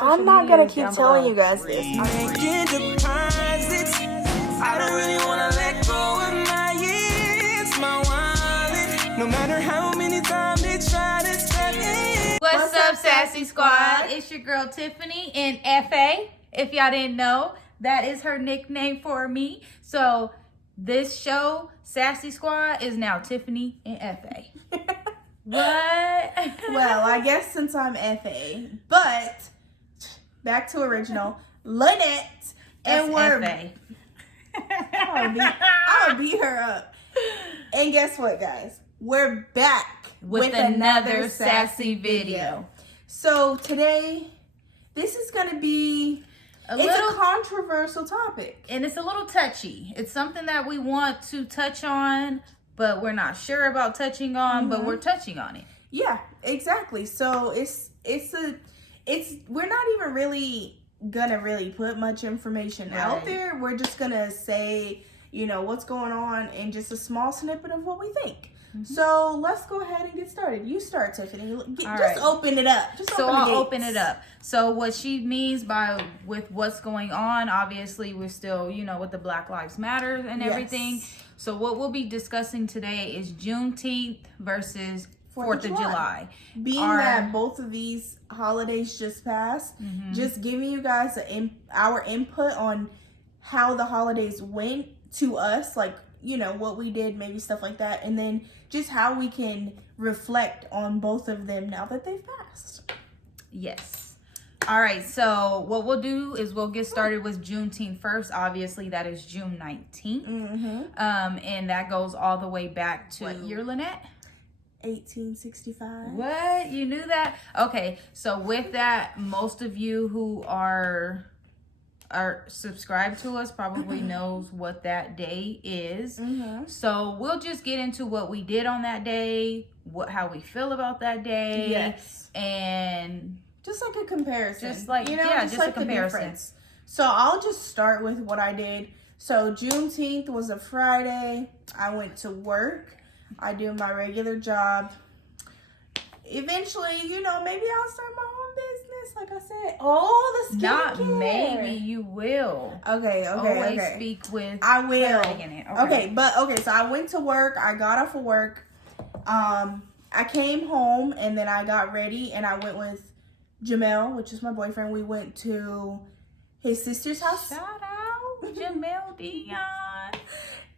I'm not gonna keep telling you guys this. Making deposits. I don't really wanna let go of my years, my wallet. No matter how many times they try to step in. What's up, Sassy Squad? It's your girl Tiffannie in FA. If y'all didn't know, that is her nickname for me. So this show, Sassy Squad, is now Tiffannie in FA. What? Well, I guess since I'm FA, but back to original, Lynnette, and we're FA. I'll beat her up. And guess what, guys? We're back with another sassy video. So today, this is gonna be a controversial topic, and it's a little touchy. It's something that we want to touch on, but we're not sure about touching on, but we're touching on it. Yeah, exactly. So we're not even really gonna put much information out there. We're just gonna say, what's going on and just a small snippet of what we think. So let's go ahead and get started. You start, Tiffannie. Open it up. I'll open it up. So what she means with what's going on, obviously we're still, with the Black Lives Matter and everything. Yes. So what we'll be discussing today is Juneteenth versus 4th of July. Being that both of these holidays just passed, just giving you guys our input on how the holidays went to us, like, what we did, maybe stuff like that, and then just how we can reflect on both of them now that they've passed. Yes. All right, so what we'll do is we'll get started with Juneteenth first. Obviously, that is June 19th. And that goes all the way back to what year, Lynnette? 1865. What? You knew that? Okay, so with that, most of you who are subscribed to us probably knows what that day is. So we'll just get into what we did on that day, how we feel about that day. Yes. And just like a comparison. Just like, just like a comparison. So I'll just start with what I did. So Juneteenth was a Friday. I went to work. I do my regular job. Eventually, maybe I'll start my own business, like I said. Oh, the skincare. Not maybe, you will. Okay. Always speak with I will. in it. So I went to work. I got off of work. I came home and then I got ready and I went with Jamel, which is my boyfriend. We went to his sister's house. Shout out Jamel Dion.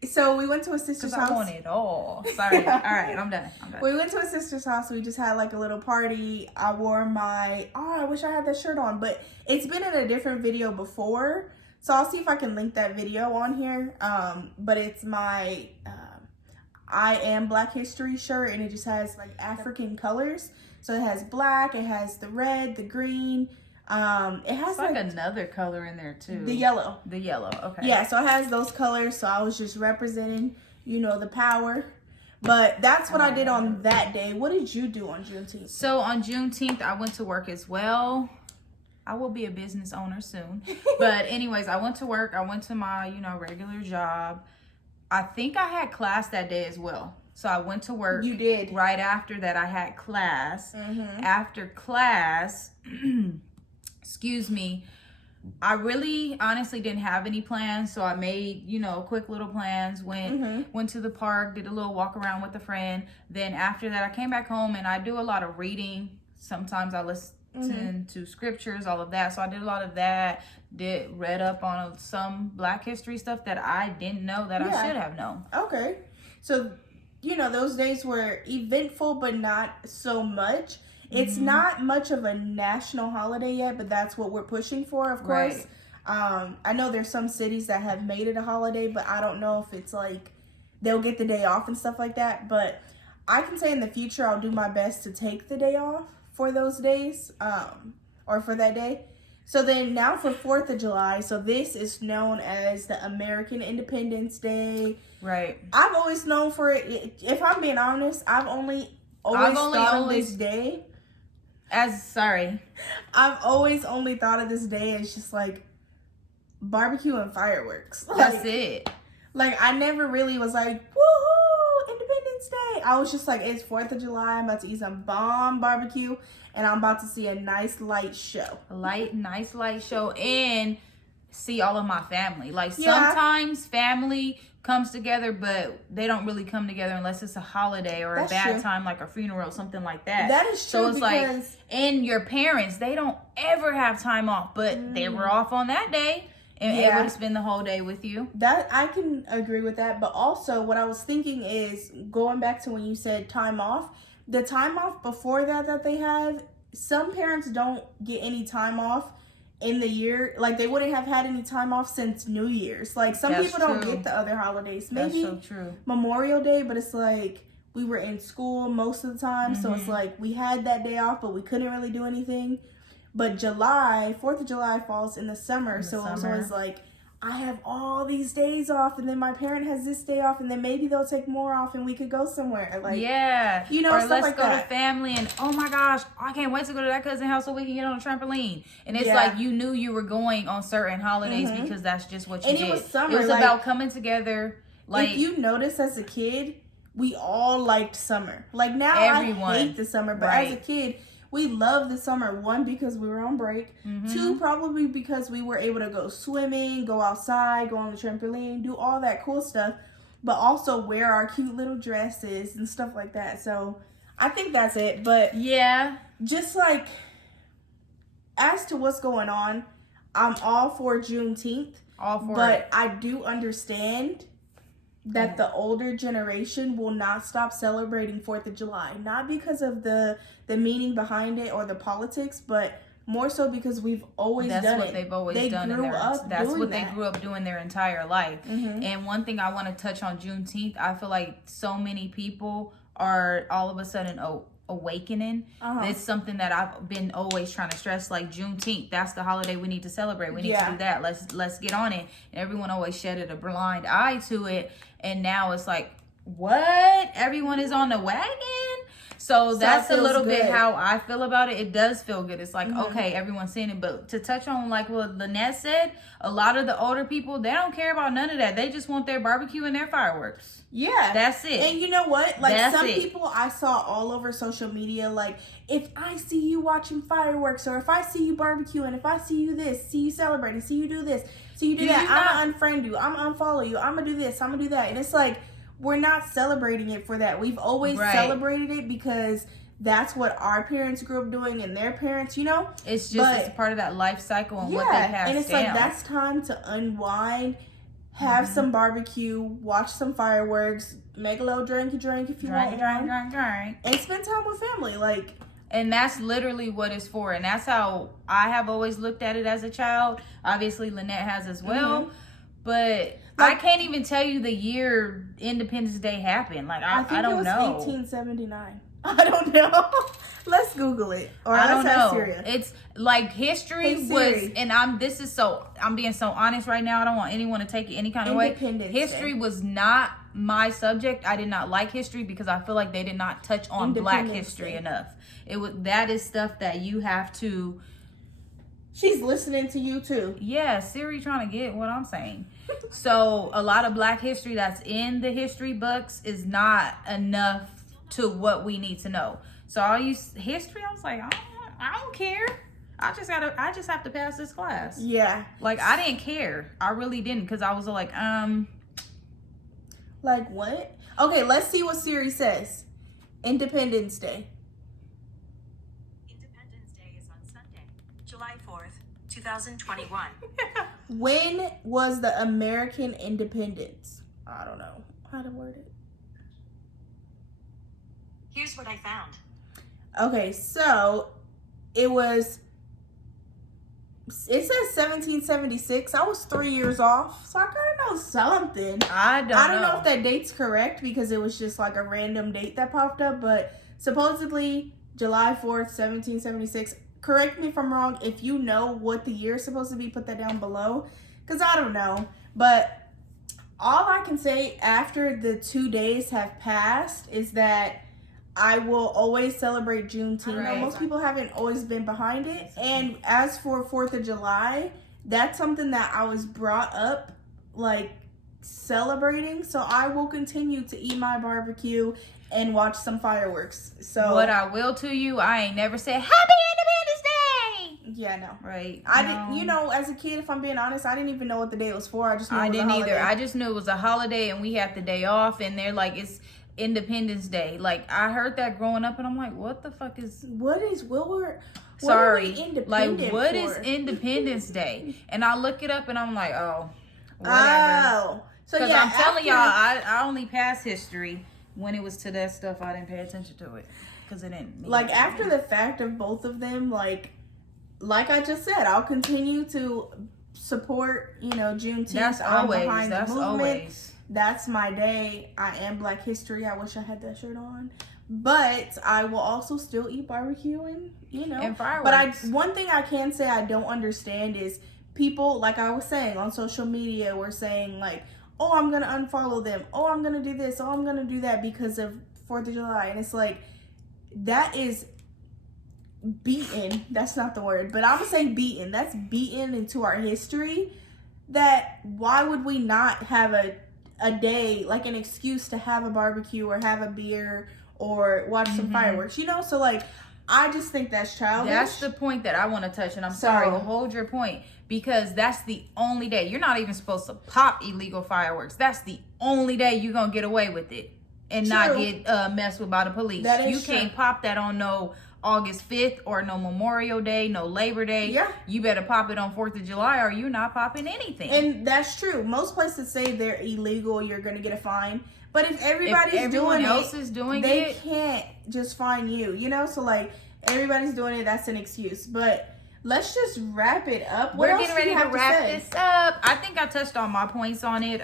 So we went to a sister's house. I want it all. Sorry. All right, I'm done. We went to a sister's house. We just had like a little party. I wore I wish I had that shirt on, but it's been in a different video before. So I'll see if I can link that video on here. But it's my I Am Black History shirt, and it just has like African colors. So it has black, it has the red, the green. It has like another color in there too. The yellow. Okay. Yeah, so it has those colors. So I was just representing, the power. But that's what I did on that day. What did you do on Juneteenth? So on Juneteenth, I went to work as well. I will be a business owner soon. But anyways, I went to work. I went to my, regular job. I think I had class that day as well. So I went to work. You did. Right after that, I had class. After class, excuse me, I really honestly didn't have any plans. So I made, quick little plans. Went to the park, did a little walk around with a friend. Then after that, I came back home and I do a lot of reading. Sometimes I listen to scriptures, all of that. So I did a lot of that. Read up on some Black history stuff that I didn't know that I should have known. Okay. So, those days were eventful, but not so much. It's not much of a national holiday yet, but that's what we're pushing for, of course. I know there's some cities that have made it a holiday, but I don't know if it's like they'll get the day off and stuff like that. But I can say in the future, I'll do my best to take the day off for those days, or for that day. So then now for 4th of July, so this is known as the American Independence Day. Right. I've always known for it. If I'm being honest, I've always thought of this day. I've always only thought of this day as just like barbecue and fireworks. That's it. Like I never really was like, woohoo, Independence Day. I was just like, it's 4th of July. I'm about to eat some bomb barbecue, and I'm about to see a nice light show. Nice light show, and see all of my family. Like sometimes family comes together, but they don't really come together unless it's a holiday or a bad time, like a funeral, something like that. That is true. So it's like, and your parents, they don't ever have time off, but they were off on that day and able to spend the whole day with you. That I can agree with that, but also what I was thinking is, going back to when you said time off, the time off before that they have, some parents don't get any time off in the year. Like, they wouldn't have had any time off since New Year's. Like, some people don't get the other holidays. Maybe that's so true. Memorial Day, but it's like we were in school most of the time, so it's like we had that day off, but we couldn't really do anything. But 4th of July falls in the summer, so it was always like, I have all these days off, and then my parent has this day off, and then maybe they'll take more off, and we could go somewhere. Like, you know, or stuff let's like go that. to family, and oh my gosh, I can't wait to go to that cousin's house so we can get on a trampoline. And it's like you knew you were going on certain holidays because that's just what you did. It was summer. It was about coming together. Like, if you notice, as a kid, we all liked summer. Like, now everyone. I hate the summer, but as a kid, we loved the summer. 1, because we were on break. 2, probably because we were able to go swimming, go outside, go on the trampoline, do all that cool stuff, but also wear our cute little dresses and stuff like that. So I think that's it. But just like, as to what's going on, I'm all for Juneteenth. But I do understand that the older generation will not stop celebrating 4th of July. Not because of the meaning behind it or the politics, but more so because we've always done it. That's what they've always done. That's what they grew up doing their entire life. And one thing I want to touch on Juneteenth, I feel like so many people are all of a sudden awakening. It's something that I've been always trying to stress, like Juneteenth, that's the holiday we need to celebrate. We need to do that. Let's get on it. And everyone always shedded a blind eye to it. And now it's like, what? Everyone is on the wagon? So that's a little bit how I feel about it. It does feel good. It's like, okay, everyone's seeing it. But to touch on, like what Lynnette said, a lot of the older people, they don't care about none of that. They just want their barbecue and their fireworks. Yeah. That's it. And you know what? Like, some people I saw all over social media, like, if I see you watching fireworks, or if I see you barbecuing, if I see you this, see you celebrating, see you do this, see you do that, I'm going to unfriend you, I'm going to unfollow you, I'm going to do this, I'm going to do that. And it's like, we're not celebrating it for that. We've always celebrated it because that's what our parents grew up doing, and their parents, you know. It's just it's part of that life cycle and what they passed down. And it's like, that's time to unwind, have some barbecue, watch some fireworks, make a little drinky drink if you want, and spend time with family. Like, and that's literally what it's for. And that's how I have always looked at it as a child. Obviously, Lynnette has as well. But I can't even tell you the year Independence Day happened. Like, I think it was 1879. I don't know. Let's Google it. Or I don't know. Syria. It's like history was, and I'm being so honest right now. I don't want anyone to take it any kind of way. History was not my subject. I did not like history because I feel like they did not touch on Black history enough. That is stuff that you have to. She's listening to you too. Yeah, Siri trying to get what I'm saying. So a lot of Black history that's in the history books is not enough to what we need to know. So I'll use history. I was like, I don't care. I just have to pass this class. Yeah. Like, I didn't care. I really didn't, because I was like what? Okay, let's see what Siri says. Independence Day. Independence Day is on Sunday, July 4th, 2021. When was the American independence? I don't know how to word it. Here's what I found. Okay, so it says 1776. I was 3 years off, so I kind of know something. I don't know if that date's correct, because it was just like a random date that popped up, but supposedly July 4th, 1776. Correct me if I'm wrong. If you know what the year is supposed to be, put that down below, because I don't know. But all I can say after the 2 days have passed is that I will always celebrate Juneteenth. Right. Most people haven't always been behind it. And as for 4th of July, that's something that I was brought up, like, celebrating. So I will continue to eat my barbecue and watch some fireworks. So what I will to you, I ain't never said Happy Independence Day. Yeah, no. Right. I didn't, you know, as a kid, if I'm being honest, I didn't even know what the day was for. I just knew it was didn't a holiday. either. I just knew it was a holiday and we had the day off, and they're like, it's Independence Day. Like, I heard that growing up and I'm like, what the fuck is... Sorry. What is Independence Day? And I look it up and I'm like, oh, whatever. Oh. So because yeah, I'm telling y'all, I only passed history. When it was to that stuff, I didn't pay attention to it because it didn't mean like anything. After the fact of both of them, like I just said, I'll continue to support, you know, Juneteenth. That's always. That's my day. I am Black History. I wish I had that shirt on. But I will also still eat barbecue and, you know. And fireworks. But one thing I can say I don't understand is people, like I was saying, on social media were saying, like, oh, I'm going to unfollow them. Oh, I'm going to do this. Oh, I'm going to do that because of 4th of July. And it's like, that is beaten. That's not the word. But I'm going to say beaten. That's beaten into our history. That why would we not have a day, like an excuse to have a barbecue or have a beer or watch some fireworks, you know? So, like, I just think that's childish. That's the point that I want to touch, and I'm sorry to hold your point, because that's the only day. You're not even supposed to pop illegal fireworks. That's the only day you're going to get away with it and not get messed with by the police. You can't pop that on no August 5th or no Memorial Day, no Labor Day. Yeah. You better pop it on 4th of July or you're not popping anything. And that's true. Most places say they're illegal, you're going to get a fine. But if everybody's doing it, they can't just fine you, you know? So, like, everybody's doing it, that's an excuse. But let's just wrap it up. We're getting ready to wrap this up. I think I touched on my points on it.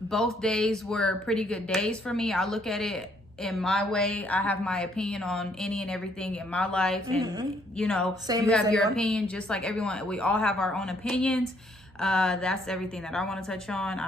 Both days were pretty good days for me. I look at it in my way. I have my opinion on any and everything in my life. And, you know, you have your opinion just like everyone. We all have our own opinions. That's everything that I want to touch on.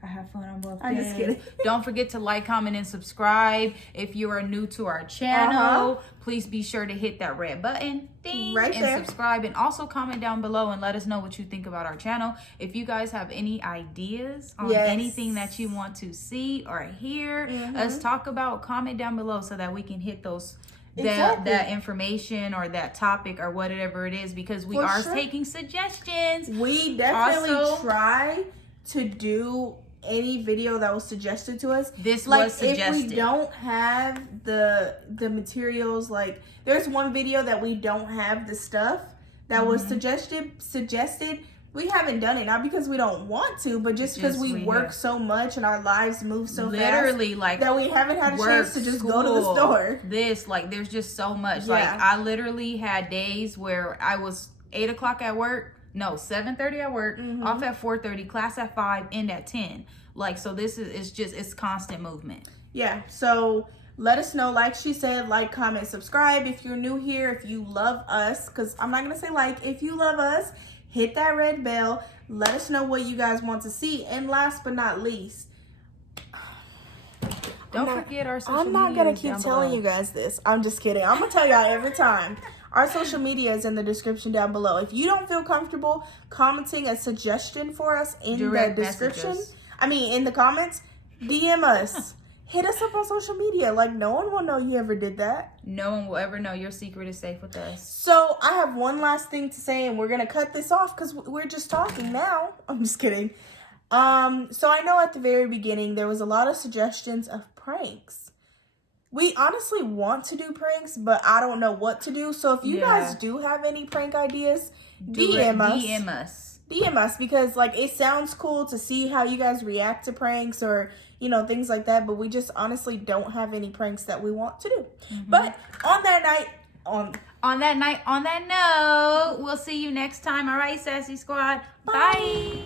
I have fun on both days. I'm just kidding. Don't forget to like, comment, and subscribe. If you are new to our channel, please be sure to hit that red button ding, right there, and subscribe. And also comment down below and let us know what you think about our channel. If you guys have any ideas on anything that you want to see or hear us talk about, comment down below so that we can hit those that information or that topic or whatever it is, because we are taking suggestions. We definitely try to do any video that was suggested to us. This was suggested. If we don't have the materials, like there's one video that we don't have the stuff that was suggested. We haven't done it, not because we don't want to, but just because we work so much and our lives move so fast, like, that we haven't had a chance to just go to the store. There's just so much. Like, I literally had days where I was 8 o'clock at work. No, 7:30 at work, off at 4:30, class at 5, end at 10. Like, so this is it's constant movement. Yeah, so let us know. Like she said, like, comment, subscribe. If you're new here, if you love us, because I'm not going to say like, if you love us, hit that red bell. Let us know what you guys want to see. And last but not least, don't forget our social media. I'm not going to keep telling you guys this. I'm just kidding. I'm going to tell y'all every time. Our social media is in the description down below. If you don't feel comfortable commenting a suggestion for us in the description, in the comments, DM us. Hit us up on social media. Like, no one will know you ever did that. No one will ever know. Your secret is safe with us. So I have one last thing to say, and we're going to cut this off because we're just talking now. I'm just kidding. So I know at the very beginning there was a lot of suggestions of pranks. We honestly want to do pranks, but I don't know what to do. So if you guys do have any prank ideas, DM us. DM us, because, like, it sounds cool to see how you guys react to pranks or, you know, things like that. But we just honestly don't have any pranks that we want to do. But on that note, we'll see you next time. All right, Sassy Squad. Bye.